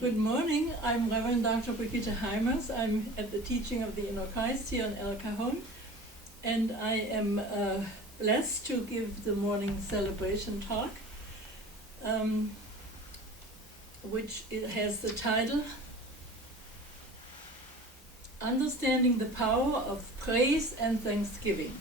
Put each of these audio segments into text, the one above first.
Good morning, I'm Reverend Dr. Brigitte Heimers. I'm at the teaching of the Inner Christ here in El Cajon, and I am blessed to give the morning celebration talk, which it has the title, Understanding the Power of Praise and Thanksgiving.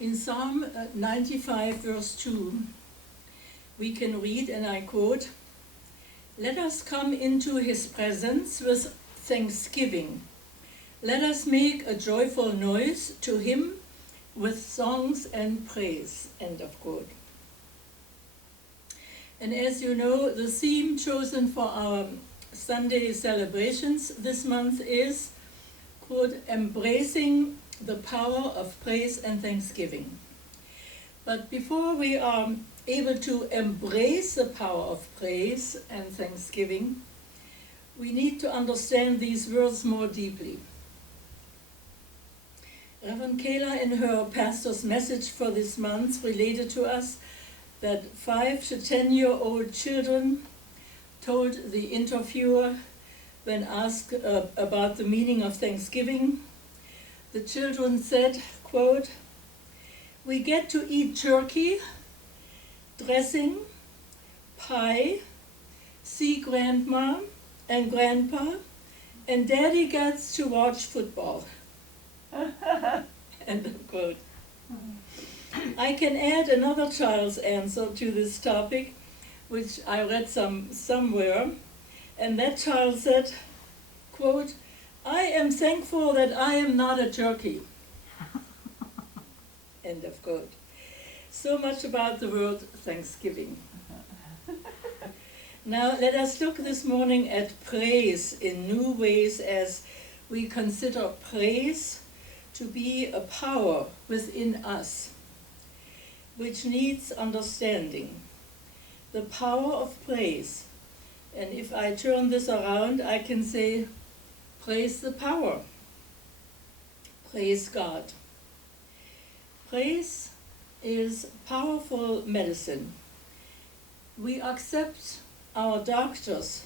In Psalm 95, verse 2, we can read, and I quote, "Let us come into his presence with thanksgiving. Let us make a joyful noise to him with songs and praise," end of quote. And as you know, the theme chosen for our Sunday celebrations this month is, quote, "Embracing the power of praise and thanksgiving." But before we are able to embrace the power of praise and thanksgiving, we need to understand these words more deeply. Reverend Kayla, in her pastor's message for this month, related to us that 5 to 10-year-old children told the interviewer, when asked about the meaning of Thanksgiving, the children said, quote, "We get to eat turkey, dressing, pie, see grandma and grandpa, and daddy gets to watch football." End of quote. I can add another child's answer to this topic, which I read somewhere, and that child said, quote, "I am thankful that I am not a turkey." End of quote. So much about the word Thanksgiving. Now let us look this morning at praise in new ways as we consider praise to be a power within us, which needs understanding. The power of praise. And if I turn this around, I can say, praise the power. Praise God. Praise is powerful medicine. We accept our doctor's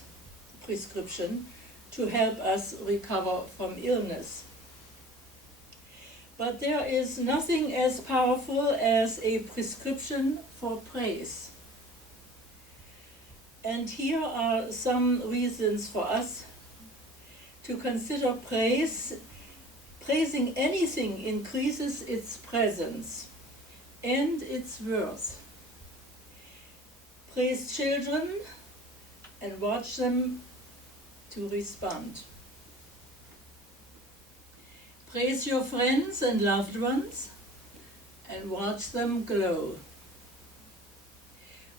prescription to help us recover from illness. But there is nothing as powerful as a prescription for praise. And here are some reasons for us to consider praise. Praising anything increases its presence and its worth. Praise children and watch them to respond. Praise your friends and loved ones and watch them glow.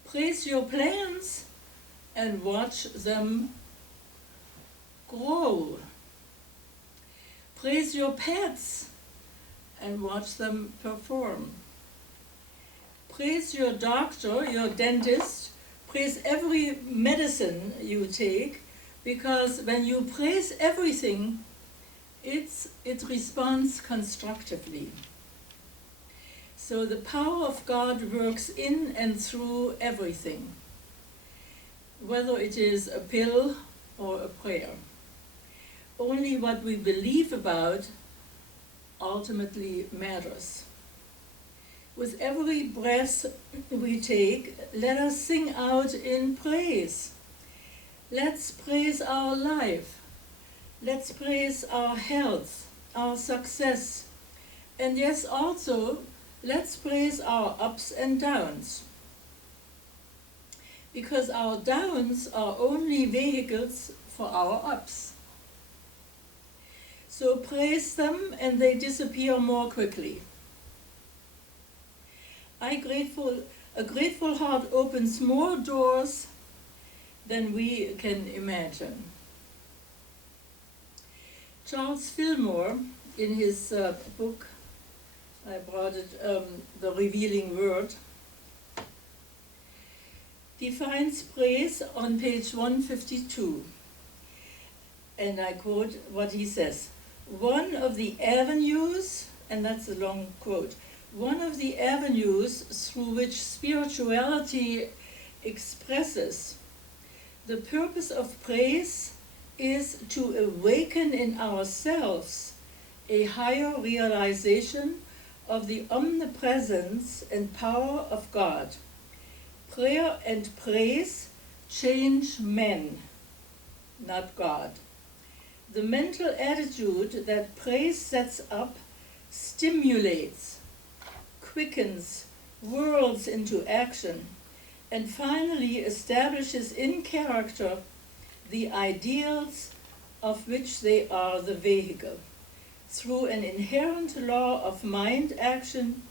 Praise your plans and watch them grow. Praise your pets and watch them perform. Praise your doctor, your dentist. Praise every medicine you take, because when you praise everything, it responds constructively. So the power of God works in and through everything, whether it is a pill or a prayer. Only what we believe about ultimately matters. With every breath we take, let us sing out in praise. Let's praise our life. Let's praise our health, our success, and yes, also, let's praise our ups and downs. Because our downs are only vehicles for our ups. So praise them and they disappear more quickly. A grateful heart opens more doors than we can imagine. Charles Fillmore, in his book, I brought it, The Revealing Word, defines praise on page 152. And I quote what he says: one of the avenues, and that's a long quote, one of the avenues through which spirituality expresses the purpose of praise is to awaken in ourselves a higher realization of the omnipresence and power of God. Prayer and praise change men, not God. The mental attitude that praise sets up stimulates, quickens, whirls into action, and finally establishes in character the ideals of which they are the vehicle. Through an inherent law of mind action,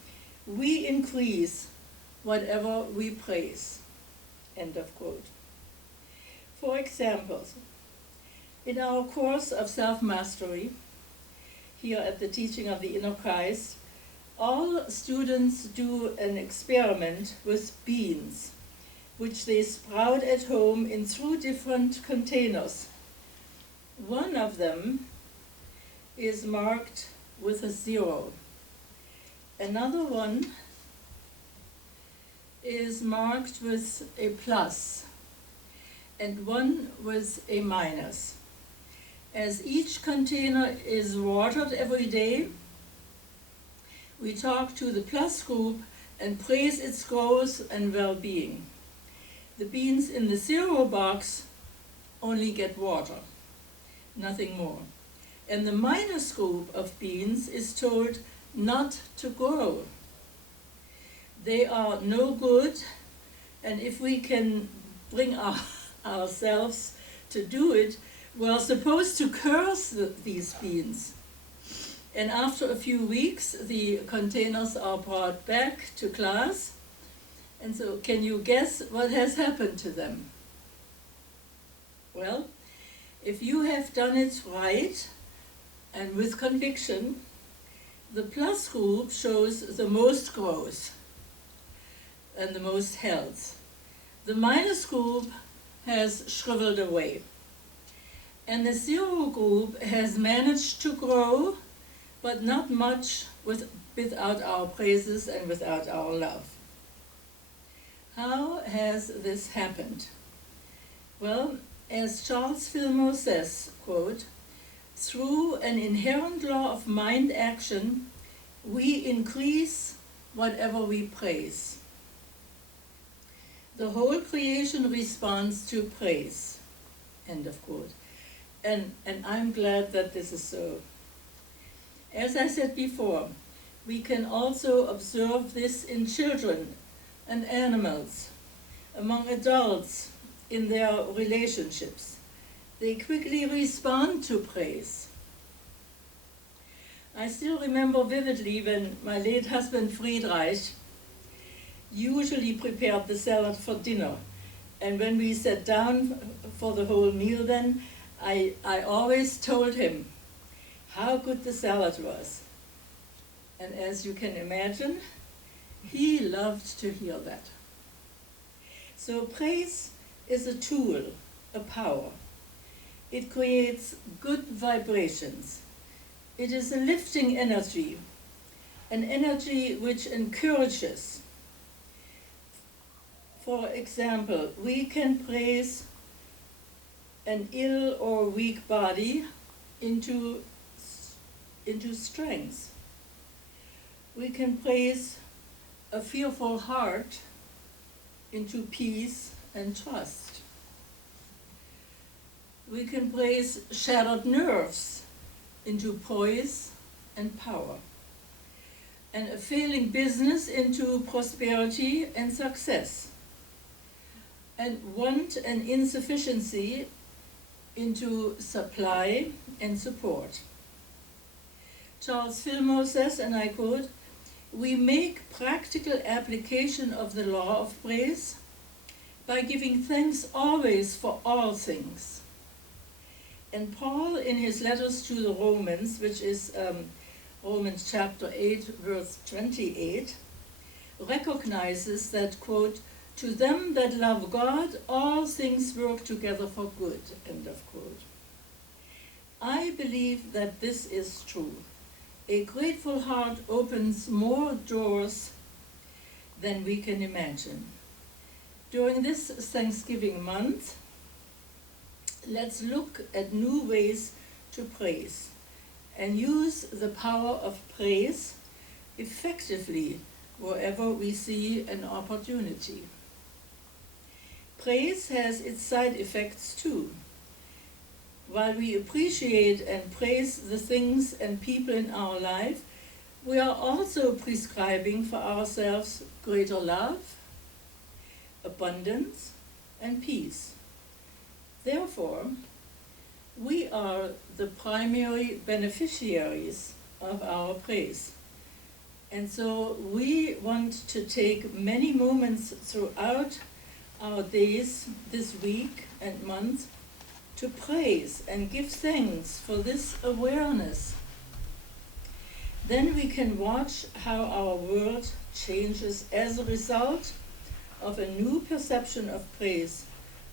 we increase whatever we praise. End of quote. For example, in our course of self-mastery, here at the Teaching of the Inner Christ, all students do an experiment with beans, which they sprout at home in 2 different containers. One of them is marked with a 0. Another one is marked with a plus, and one with a minus. As each container is watered every day, we talk to the plus group and praise its growth and well-being. The beans in the 0 box only get water, nothing more. And the minus group of beans is told not to grow. They are no good, and if we can bring ourselves to do it, we're supposed to curse these beans. And after a few weeks, the containers are brought back to class. And so can you guess what has happened to them? Well, if you have done it right and with conviction, the plus group shows the most growth and the most health. The minus group has shriveled away. And the 0 group has managed to grow, but not much without our praises and without our love. How has this happened? Well, as Charles Fillmore says, quote, through an inherent law of mind action, we increase whatever we praise. The whole creation responds to praise. End of quote. And I'm glad that this is so. As I said before, we can also observe this in children and animals, among adults, in their relationships. They quickly respond to praise. I still remember vividly when my late husband Friedreich usually prepared the salad for dinner. And when we sat down for the whole meal then, I always told him how good the salad was. And as you can imagine, he loved to hear that. So praise is a tool, a power. It creates good vibrations. It is a lifting energy, an energy which encourages. For example, we can praise an ill or weak body into strength. We can praise a fearful heart into peace and trust. We can praise shattered nerves into poise and power, and a failing business into prosperity and success, and want and insufficiency into supply and support. Charles Fillmore says, and I quote, we make practical application of the law of praise by giving thanks always for all things. And Paul, in his letters to the Romans, which is Romans chapter 8, verse 28, recognizes that, quote, to them that love God, all things work together for good, end of quote. I believe that this is true. A grateful heart opens more doors than we can imagine. During this Thanksgiving month, let's look at new ways to praise and use the power of praise effectively wherever we see an opportunity. Praise has its side effects too. While we appreciate and praise the things and people in our life, we are also prescribing for ourselves greater love, abundance, and peace. Therefore, we are the primary beneficiaries of our praise. And so we want to take many moments throughout our days this week and month to praise and give thanks for this awareness. Then we can watch how our world changes as a result of a new perception of praise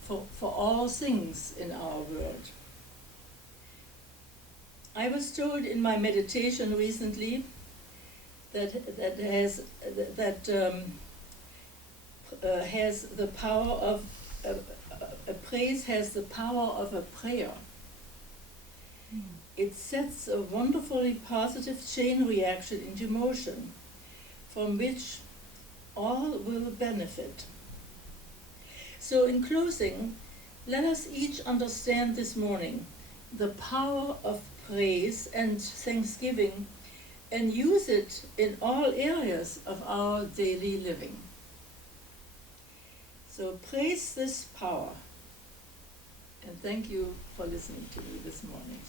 for all things in our world. I was told in my meditation recently that has the power of a praise has the power of a prayer. It sets a wonderfully positive chain reaction into motion, from which all will benefit. So in closing, let us each understand this morning the power of praise and thanksgiving and use it in all areas of our daily living. So praise this power, and thank you for listening to me this morning.